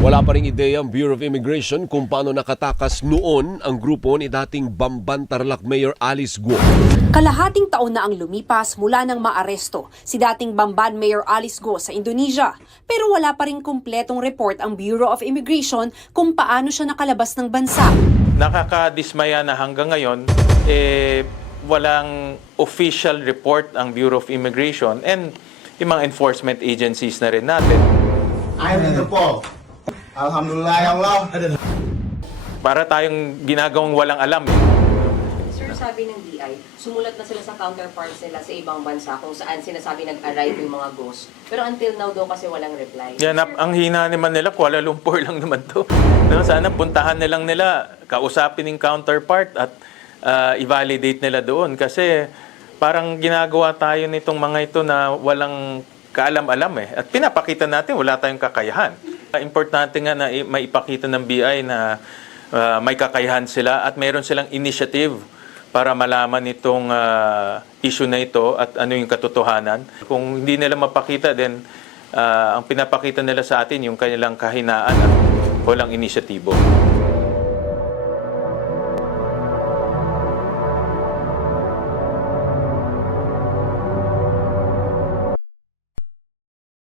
Wala pa ring ideya ang Bureau of Immigration kung paano nakatakas noon ang grupo ni dating Bamban Tarlac Mayor Alice Guo. Kalahating taon na ang lumipas mula nang maaresto si dating Bamban Mayor Alice Go sa Indonesia. Pero wala pa rin kumpletong report ang Bureau of Immigration kung paano siya nakalabas ng bansa. Nakakadismaya na hanggang ngayon, eh, walang official report ang Bureau of Immigration and yung mga enforcement agencies na rin natin. Ayaw dito po. Alhamdulillah ya Allah. Para tayong ginagawang walang alam. Eh. Sir, sabi ng DI, sumulat na sila sa counterparts nila sa ibang bansa kung saan sinasabi nag-arrive yung mga ghosts. Pero until now daw kasi walang reply. Yan, ap- ang hina naman nila, Kuala Lumpur lang naman to. No, sana puntahan na lang nila, kausapin yung counterpart at ah, i-validate nila doon. Kasi parang ginagawa tayo nitong mga ito na walang kaalam-alam eh. At pinapakita natin, wala tayong kakayahan. Importante nga na maipakita ng BI na ah, may kakayahan sila at mayroon silang initiative para malaman itong ah, issue na ito at ano yung katotohanan. Kung hindi nila mapakita, then ah, ang pinapakita nila sa atin yung kanilang kahinaan at walang inisyatibo.